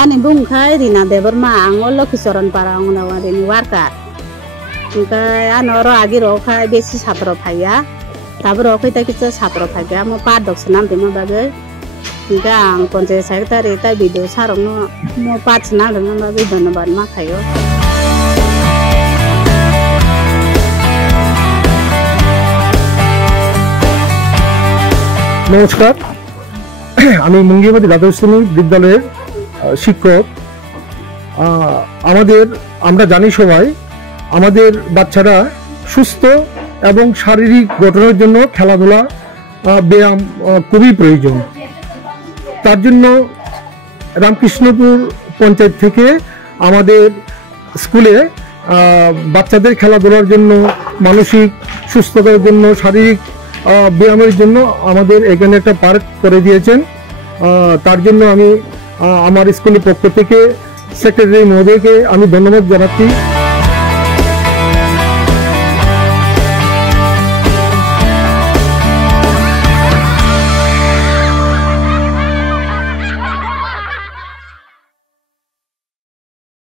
Ani bungkai Rina Deborma angolo kisoran para angona rini warka. Ingka anoro agi rokai besi sapro phaya. Tabro rokai ta kita sapro phaya mo padok senam demo bagai. Ingka ang ponce secretary ta video sarong no mo pat senam demo bagai ধন্যবাদ ma khayo. নমস্কার, আমি মুঙ্গিবাদী দ্বাদশ শ্রেণী বিদ্যালয়ের শিক্ষক। আমরা জানি সবাই আমাদের বাচ্চারা সুস্থ এবং শারীরিক গঠনের জন্য খেলাধুলা ব্যায়াম খুবই প্রয়োজন। তার জন্য রামকৃষ্ণপুর পঞ্চায়েত থেকে আমাদের স্কুলে বাচ্চাদের খেলাধুলার জন্য, মানসিক সুস্থতার জন্য, শারীরিক ব্যায়ামের জন্য আমাদের এখানে একটা পার্ক করে দিয়েছেন। তার জন্য আমি আমার স্কুলের পক্ষ থেকে সেক্রেটারি মহোদয়কে আমি ধন্যবাদ জানাচ্ছি।